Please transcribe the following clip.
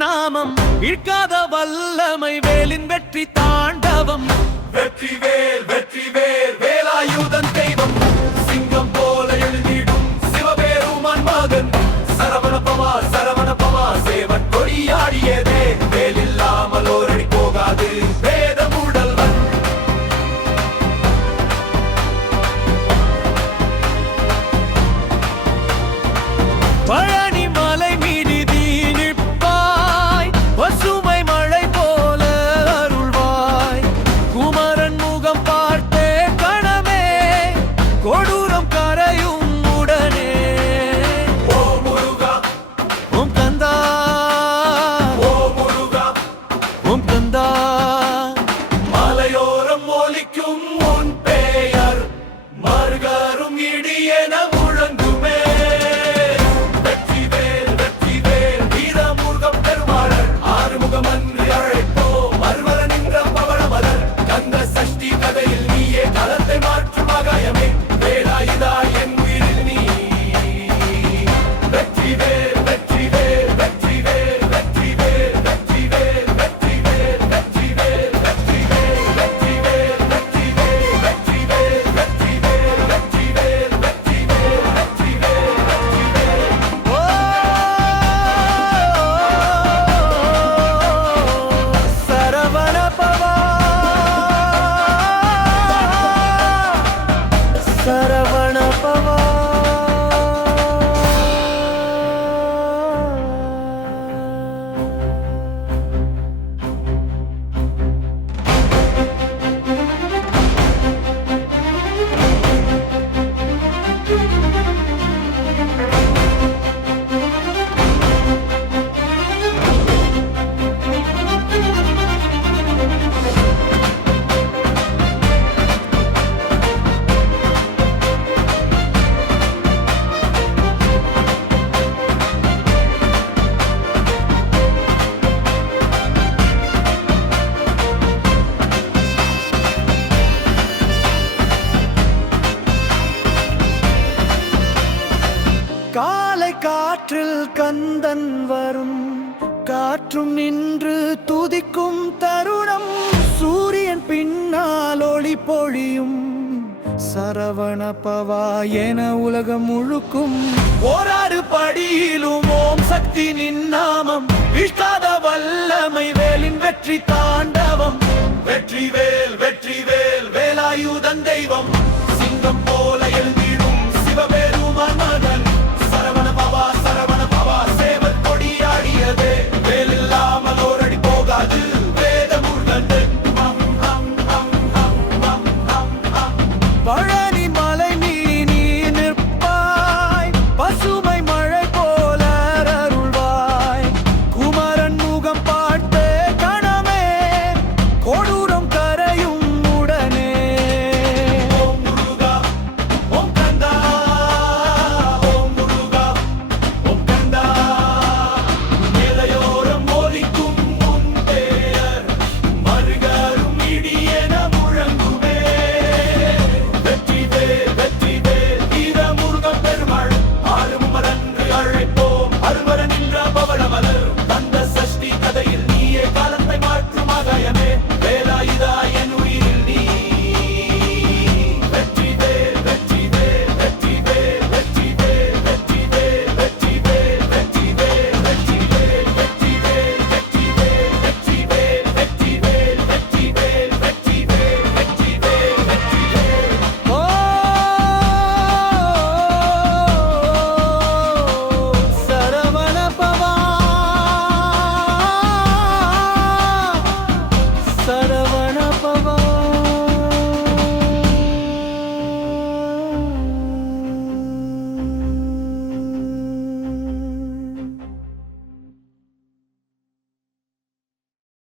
நாமம் இழ்காத வல்லமை வேலின் வெற்றி தாண்டவம். வெற்றி வேல் வெற்றி வேல் வேலாயுதன் தெய்வம். சிங்கம் போல எழுதிடும் சிவபெருமான் மகன். சரவணபவா சரவணபவா சேவன் கொடியாடியதே. வேல் இல்லாமல் ஓரடி போகாது வேத மூடல்வன். பழனி மலை மீது தீனிப்பாய் பசுமை மழை போல அருள்வாய். குமரன் முகம் பார்த்தே கணமே கொடூரம் கரையும் உடனே. ஓ முருகா ஓம் கந்தா ஓ முருகா ஓம் கந்தா. மலையோரம் ஒலிக்கும் உன் பெயர் மருகரும் இடியென முழங்குமே. முகமன்று அழைப்போ மறுவர நின்ற பவளமலர். கந்த சஷ்டி கதையில் நீயே களத்தை மாற்றும் மகாயமே. வேலாயுதா என் உயிரில் நீ. வெற்றி வேல் வெற்றி வேல் வெற்றி வேல் வெற்றி வேல் வெற்றி வேல் வெற்றி வேல் வெற்றி வேல் வெற்றி வேல் வெற்றி வேல் வெற்றி வேல் வெற்றி வேல் வெற்றி வேல் வெற்றி வேல் வெற்றி வேல் வெற்றி வேல் வெற்றி வேல். ஓ சரவணபவா சரவணபவா. காலை காற்றில் கந்தன் வரும் காற்றும் நின்று துதிக்கும் தருணம். சூரியன் பின்னால் ஒளி பொழியும் சரவணபவா என உலகம் முழுக்கும். போராடு படியிலும் ஓம் சக்தி நின்னாமம் இழ்காத வல்லமை வேலின் வெற்றி தாண்டவம். வெற்றி வேல் வெற்றி வேல் வேலாயுதன் தெய்வம்.